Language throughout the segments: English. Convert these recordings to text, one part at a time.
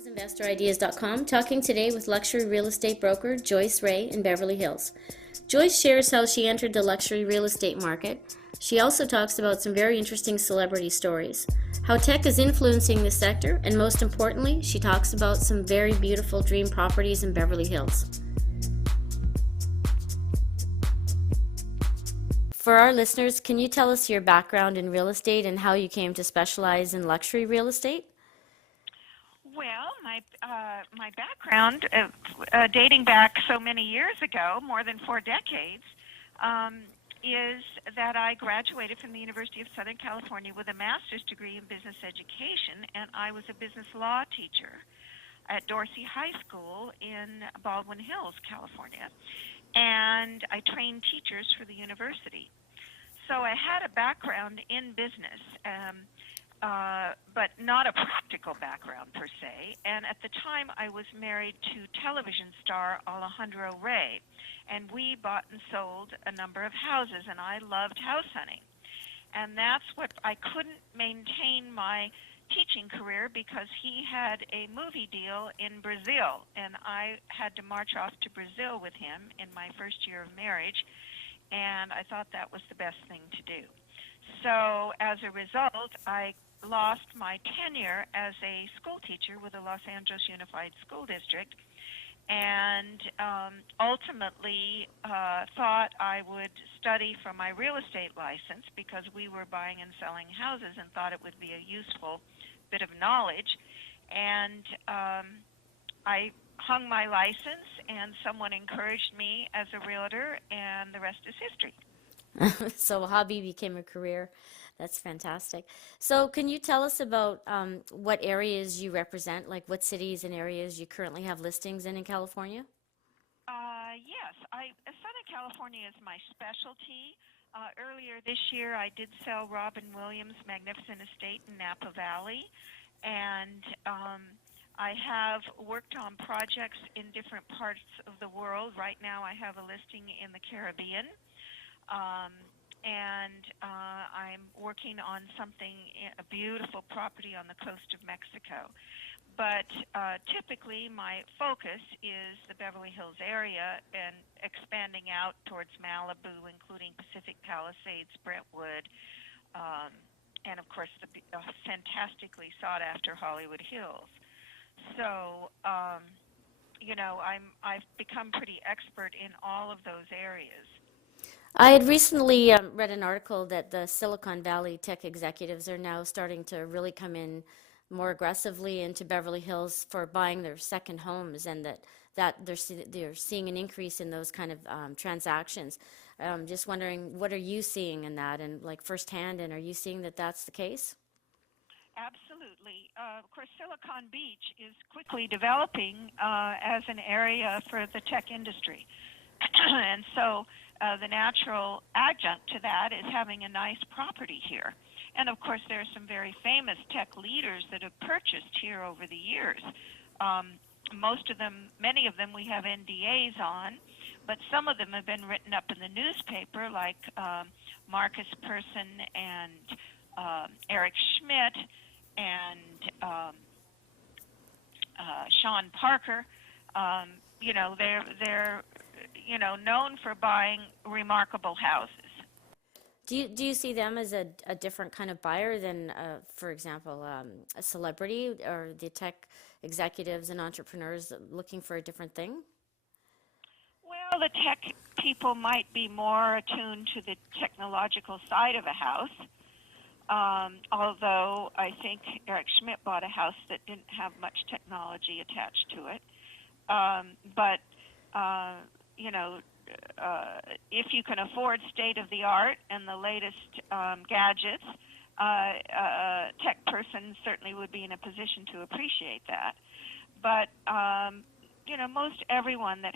This is InvestorIdeas.com, talking today with luxury real estate broker Joyce Rey in Beverly Hills. Joyce shares how she entered the luxury real estate market. She also talks about some very interesting celebrity stories, how tech is influencing the sector, and most importantly, she talks about some very beautiful dream properties in Beverly Hills. For our listeners, can you tell us your background in real estate and how you came to specialize in luxury real estate? Well, my background, dating back so many years ago, more than 4 decades, is that I graduated from the University of Southern California with a master's degree in business education, and I was a business law teacher at Dorsey High School in Baldwin Hills, California, and I trained teachers for the university. So I had a background in business, but not a practical background per se. And at the time, I was married to television star Alejandro Rey, and we bought and sold a number of houses, and I loved house hunting. And that's what I couldn't maintain my teaching career because he had a movie deal in Brazil, and I had to march off to Brazil with him in my first year of marriage, and I thought that was the best thing to do. So as a result, I lost my tenure as a school teacher with the Los Angeles Unified School District, and ultimately thought I would study for my real estate license because we were buying and selling houses and thought it would be a useful bit of knowledge. And I hung my license, and someone encouraged me as a realtor, and the rest is history. So a hobby became a career. That's fantastic. So can you tell us about what areas you represent, like what cities and areas you currently have listings in California? Yes, Southern California is my specialty. Earlier this year, I did sell Robin Williams' magnificent estate in Napa Valley, and I have worked on projects in different parts of the world. Right now, I have a listing in the Caribbean. And I'm working on something, a beautiful property on the coast of Mexico. But typically my focus is the Beverly Hills area and expanding out towards Malibu, including Pacific Palisades, Brentwood, and of course the fantastically sought-after Hollywood Hills. So, I've become pretty expert in all of those areas. I had recently read an article that the Silicon Valley tech executives are now starting to really come in more aggressively into Beverly Hills for buying their second homes, and that they're seeing an increase in those kind of transactions. Just wondering, what are you seeing in that, and like firsthand, and are you seeing that that's the case? Absolutely. Of course, Silicon Beach is quickly developing as an area for the tech industry. And so the natural adjunct to that is having a nice property here. And of course, there are some very famous tech leaders that have purchased here over the years. Many of them we have NDAs on, but some of them have been written up in the newspaper, like Marcus Persson and Eric Schmidt and Sean Parker. They're known for buying remarkable houses. Do you see them as a different kind of buyer than, for example, a celebrity, or the tech executives and entrepreneurs looking for a different thing? Well, the tech people might be more attuned to the technological side of a house, although I think Eric Schmidt bought a house that didn't have much technology attached to it. If you can afford state-of-the-art and the latest gadgets, a tech person certainly would be in a position to appreciate that. But, most everyone that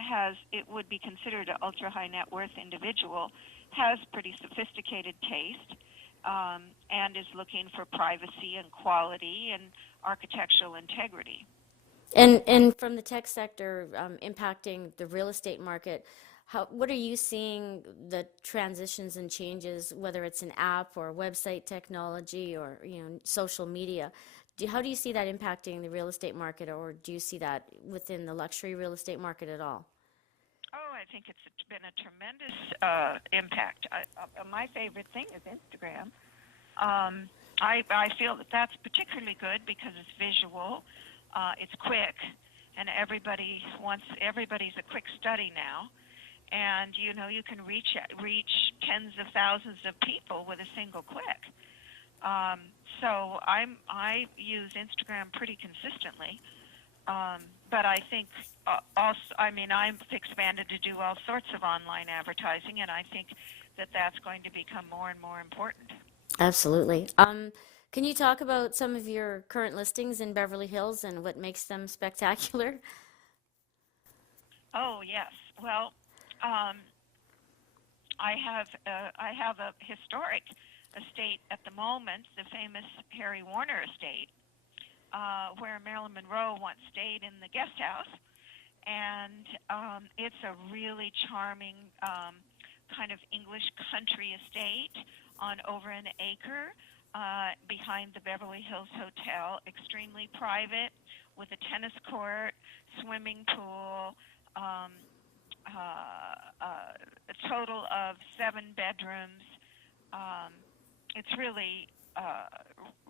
would be considered an ultra-high net worth individual has pretty sophisticated taste and is looking for privacy and quality and architectural integrity. And from the tech sector impacting the real estate market, what are you seeing the transitions and changes, whether it's an app or website technology or social media? How do you see that impacting the real estate market, or do you see that within the luxury real estate market at all? Oh, I think it's been a tremendous impact. My favorite thing is Instagram. I feel that that's particularly good because it's visual, it's quick, and everybody's a quick study now. And you can reach tens of thousands of people with a single click. So I use Instagram pretty consistently. But I think also, I've expanded to do all sorts of online advertising, and I think that that's going to become more and more important. Absolutely. Can you talk about some of your current listings in Beverly Hills and what makes them spectacular? Oh yes. Well, I have a historic estate at the moment, the famous Harry Warner estate, where Marilyn Monroe once stayed in the guest house, and it's a really charming kind of English country estate on over an acre behind the Beverly Hills Hotel, extremely private, with a tennis court, swimming pool, a total of 7 bedrooms. It's really,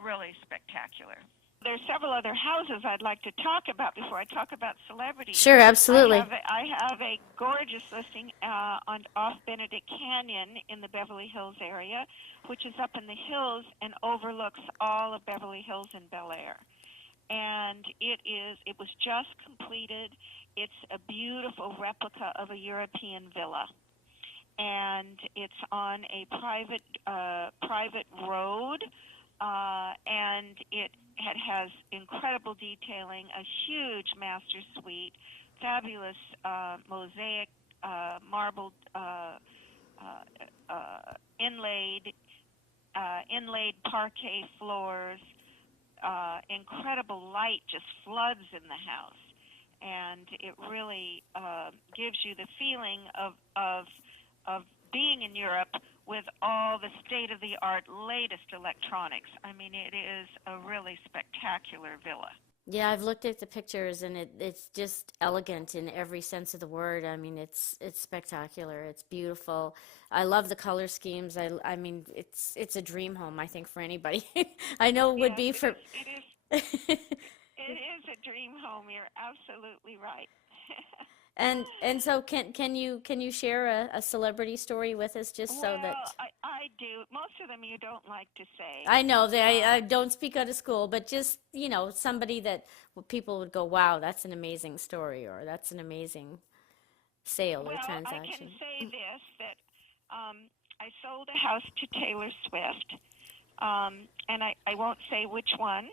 really spectacular. There's several other houses I'd like to talk about before I talk about celebrities. Sure, absolutely. I have a gorgeous listing off Benedict Canyon in the Beverly Hills area, which is up in the hills and overlooks all of Beverly Hills and Bel Air. And it was just completed. It's a beautiful replica of a European villa. And it's on a private road, and it has incredible detailing, a huge master suite, fabulous mosaic, marbled, inlaid parquet floors, incredible light just floods in the house, and it really gives you the feeling of being in Europe with all the state-of-the-art latest electronics. I mean, it is a really spectacular villa. Yeah, I've looked at the pictures and it's just elegant in every sense of the word. I mean, it's spectacular. It's beautiful. I love the color schemes. I mean, it's a dream home, I think, for anybody. I know it would Yes, be for it is a dream home. You're absolutely right. And so can you share a celebrity story with us just so that Well, I do. Most of them you don't like to say. I know I don't speak out of school, but just, somebody that people would go, wow, that's an amazing story, or that's an amazing sale or Well, I can transaction. say this, that I sold a house to Taylor Swift, and I won't say which one,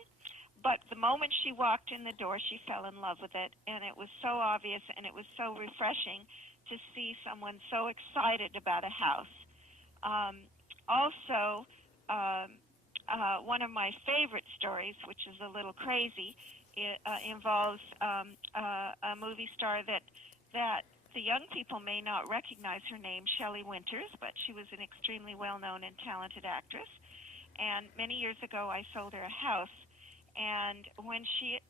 but the moment she walked in the door, she fell in love with it, and it was so obvious, and it was so refreshing to see someone so excited about a house. Also, one of my favorite stories, which is a little crazy, involves a movie star that the young people may not recognize her name, Shelley Winters, but she was an extremely well-known and talented actress. And many years ago, I sold her a house. And when she,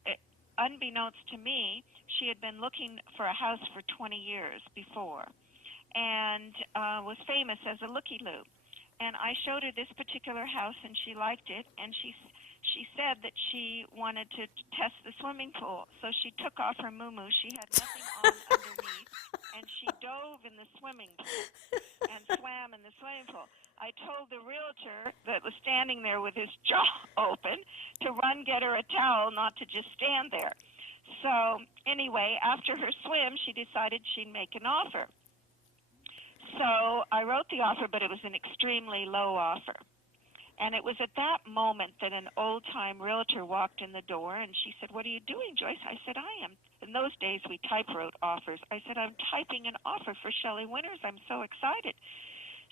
unbeknownst to me, she had been looking for a house for 20 years before and was famous as a looky-loo. And I showed her this particular house, and she liked it, and she said that she wanted to test the swimming pool. So she took off her muumuu. She had nothing on underneath, and she dove in the swimming pool and swam in the swimming pool. I told the realtor that was standing there with his jaw open to run get her a towel, not to just stand there. So anyway, after her swim, she decided she'd make an offer. So I wrote the offer, but it was an extremely low offer. And it was at that moment that an old-time realtor walked in the door, and she said, "What are you doing, Joyce?" I said, "I am." In those days, we type-wrote offers. I said, "I'm typing an offer for Shelley Winters. I'm so excited."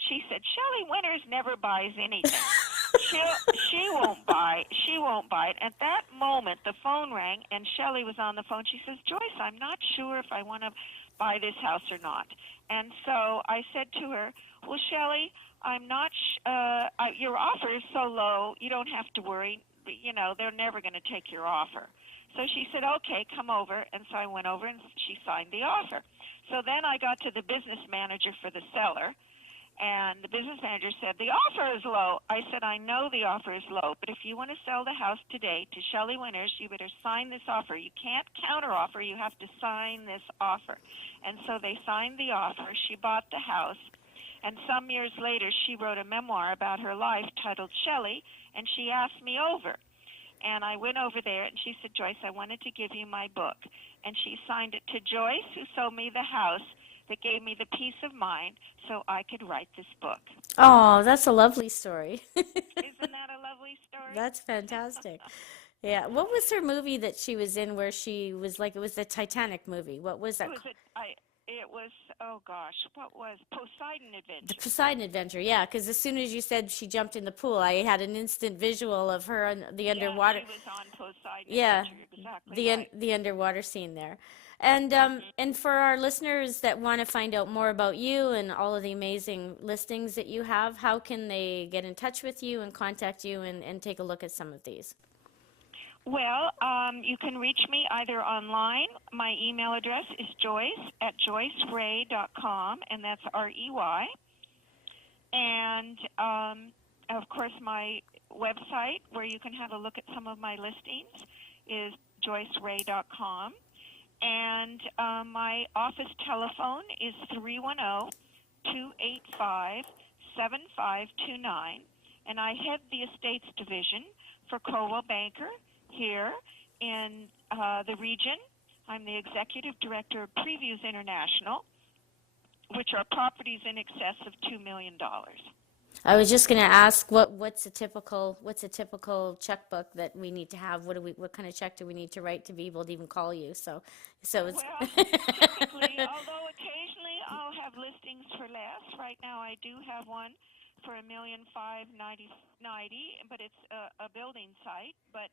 She said, "Shelley Winters never buys anything. She won't buy. She won't buy it." At that moment, the phone rang, and Shelley was on the phone. She says, "Joyce, I'm not sure if I want to buy this house or not." And so I said to her, "Well, Shelley, I'm not. Your offer is so low, you don't have to worry. they're never going to take your offer. So she said, okay, come over. And so I went over, and she signed the offer. So then I got to the business manager for the seller, and the business manager said, the offer is low. I said, I know the offer is low, but if you want to sell the house today to Shelley Winters, you better sign this offer. You can't counteroffer. You have to sign this offer. And so they signed the offer. She bought the house, and some years later she wrote a memoir about her life titled Shelley, and she asked me over. And I went over there, and she said, Joyce, I wanted to give you my book. And she signed it to Joyce, who sold me the house, that gave me the peace of mind so I could write this book. Oh, that's a lovely story. Isn't that a lovely story? That's fantastic. Yeah. What was her movie that she was in where she was like, it was the Titanic movie? What was that? Oh gosh, what was Poseidon The Adventure? Poseidon Adventure, yeah, because as soon as you said she jumped in the pool, I had an instant visual of her on the underwater. Yeah, she was on Poseidon Yeah, Adventure, exactly right. the underwater scene there. And for our listeners that want to find out more about you and all of the amazing listings that you have, how can they get in touch with you and contact you and take a look at some of these? Well, you can reach me either online. My email address is joyce@joycerey.com, and that's R-E-Y. And, of course, my website, where you can have a look at some of my listings, is joycerey.com. And my office telephone is 310-285-7529. And I head the estates division for Coldwell Banker here in the region. I'm the executive director of Previews International, which are properties in excess of $2 million. I was just going to ask what's a typical checkbook that we need to have? What kind of check do we need to write to be able to even call you? So it's Well, typically, although occasionally I'll have listings for less. Right now I do have one for $1,590,090, but it's a building site. But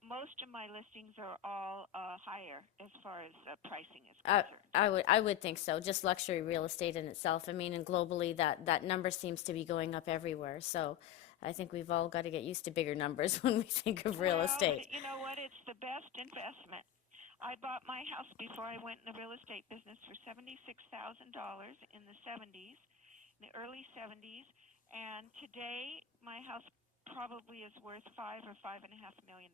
most of my listings are all higher as far as pricing is concerned. I would think so. Just luxury real estate in itself. I mean, and globally, that number seems to be going up everywhere. So I think we've all got to get used to bigger numbers when we think of real estate. But you know what? It's the best investment. I bought my house before I went in the real estate business for $76,000 in the 70s, in the early 70s, and today my house probably is worth $5 or $5.5 million.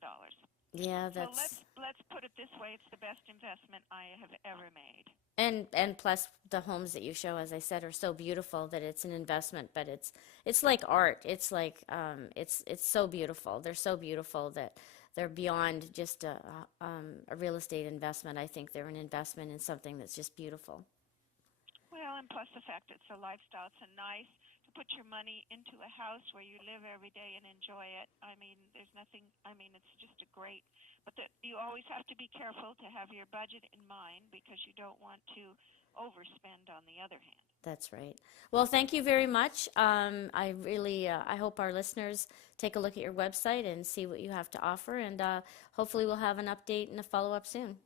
Yeah, So that's let's put it this way: it's the best investment I have ever made. and plus the homes that you show, as I said, are so beautiful that it's an investment. But it's like art. It's like it's so beautiful. They're so beautiful that they're beyond just a real estate investment. I think they're an investment in something that's just beautiful. Well, and plus the fact it's a lifestyle. It's nice to put your money into a house where you live every day and enjoy it. I mean, there's nothing, it's just a great, but you always have to be careful to have your budget in mind because you don't want to overspend on the other hand. That's right. Well, thank you very much. I really, I hope our listeners take a look at your website and see what you have to offer, and hopefully we'll have an update and a follow-up soon.